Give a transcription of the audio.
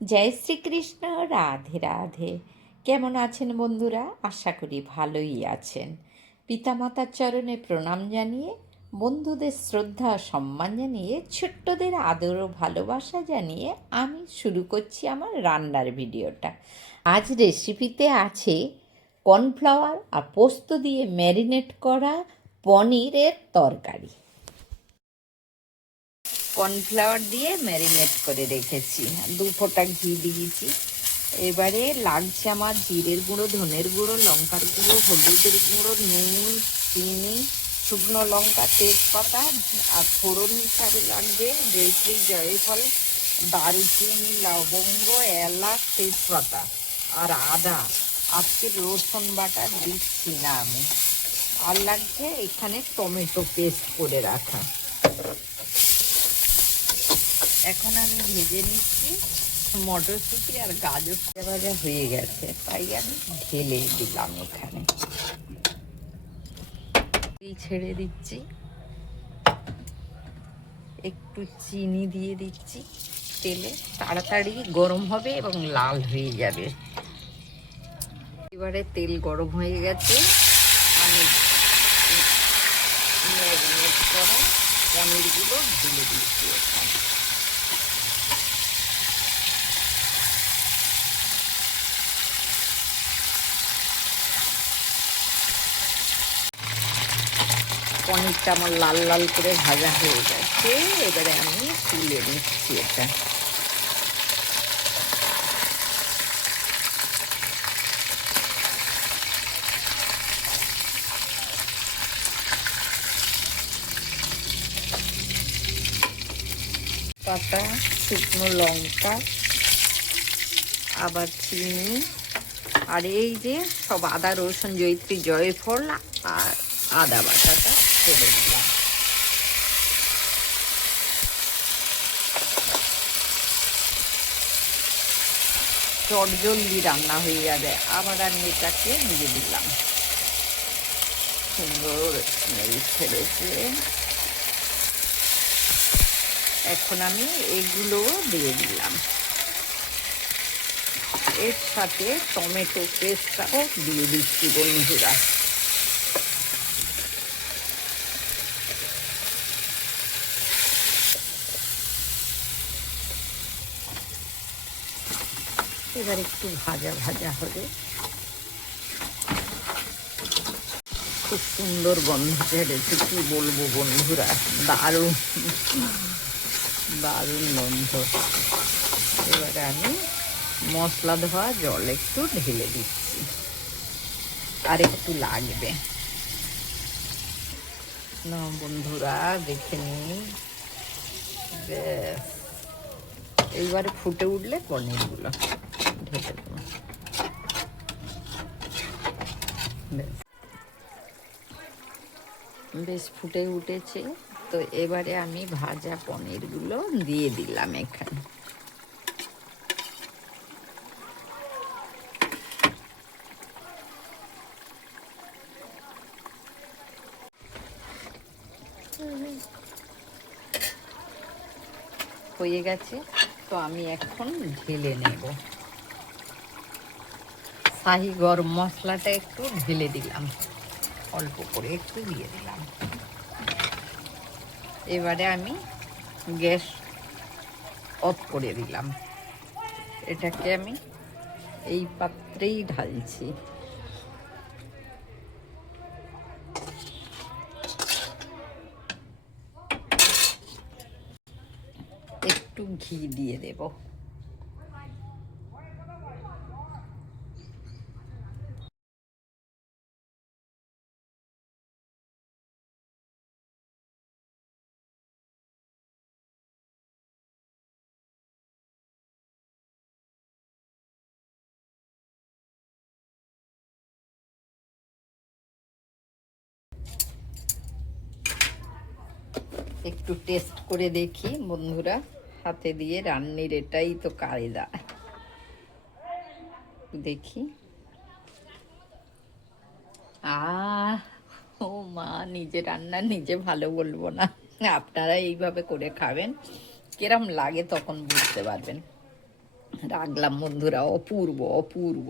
জয় শ্রীকৃষ্ণ। রাধে রাধে। কেমন আছেন বন্ধুরা? আশা করি ভালোই আছেন। পিতামাতার চরণে প্রণাম জানিয়ে, বন্ধুদের শ্রদ্ধা ও সম্মান জানিয়ে, ছোট্টদের আদর ও ভালোবাসা জানিয়ে আমি শুরু করছি আমার রান্নার ভিডিওটা। আজ রেসিপিতে আছে কর্নফ্লাওয়ার আর পোস্ত দিয়ে ম্যারিনেট করা পনিরের তরকারি। কর্নফ্লাওয়ার দিয়ে ম্যারিনেট করে রেখেছি, 2 ফোঁটা ঘি দিয়েছি। এবারে লাগছে আমার জিরের গুঁড়ো, ধনের গুঁড়ো, লঙ্কার গুঁড়ো, হলুদের গুঁড়ো, নুন, চিনি, শুকনো লঙ্কা, তেজপাতা, আর ফোড়ন হিসাবে লাগবে জয়িত্রী, জয়ফল, দারুচিনি, লবঙ্গ, এলাচ, তেজপাতা আর আদা। আজকে রসুন বাটা দিচ্ছি না আমি। আর লাগছে এখানে টমেটো পেস্ট করে রাখা। এখন আমি ভেজে নিচ্ছি মটরশুঁটি আর গাজর ভাজা হয়ে গেছে, তাই আমি ঢেলে দিলাম এখানে। ছেড়ে দিচ্ছি, একটু চিনি দিয়ে দিচ্ছি তেলে, তাড়াতাড়ি গরম হবে এবং লাল হয়ে যাবে। এবারে তেল গরম হয়ে গেছে, আমি ম্যারিনেট করা পনিরগুলো ঢেলে দিচ্ছি এখানে। পনিরটা আমার লাল লাল করে ভাজা হয়ে গেছে, এবারে আমি তুলে নিচ্ছি এটা। পাতা, শুকনো লঙ্কা, আবার চিনি, আর এই যে সব আদা, রসুন, জয়িত্রী, জয়ফল আর আদা বাটাটা ছেড়ে দিলাম। চটজলদি রান্না হয়ে যাবে। আবার আমি এটাকে দিয়ে দিলাম, সুন্দর স্মেল ছেড়েছে। এখন আমি এগুলো দিয়ে দিলাম, এর সাথে টমেটো পেস্টটাও দিয়ে দিচ্ছি বন্ধুরা। এবার একটু ভাজা ভাজা হবে, খুব সুন্দর গন্ধ ছেড়েছে, কি বলবো বন্ধুরা, দারুণ দারুণ গন্ধ। এবারে আমি মশলা ধোয়া জল একটু ঢেলে দিচ্ছি, আর একটু লাগবে না বন্ধুরা, দেখে নিন। ব্যাস, এইবারে ফুটে উঠলে পনিরগুলো ঢেলে দেবো। বেশ ফুটে উঠেছে, তো এবারে আমি ভাজা পনিরগুলো দিয়ে দিলাম এখানে। হয়ে গেছে, তো আমি এখন ঢেলে নেব। শাহি গরম মশলাটা একটু ঢেলে দিলাম, অল্প করে একটু দিয়ে দিলাম। এবারে আমি গ্যাস অফ করে দিলাম, এটাকে আমি এই পাত্রেই ঢালছি। একটু ঘি দিয়ে দেব। একটু টেস্ট করে দেখি বন্ধুরা, হাতে দিয়ে রান্নির এটাই তো কায়দা। দেখি, ও মা, নিজে রান্না নিজে ভালো বলবো না, আপনারা এইভাবে করে খাবেন, কিরম লাগে তখন বুঝতে পারবেন। রাখলাম বন্ধুরা, অপূর্ব অপূর্ব।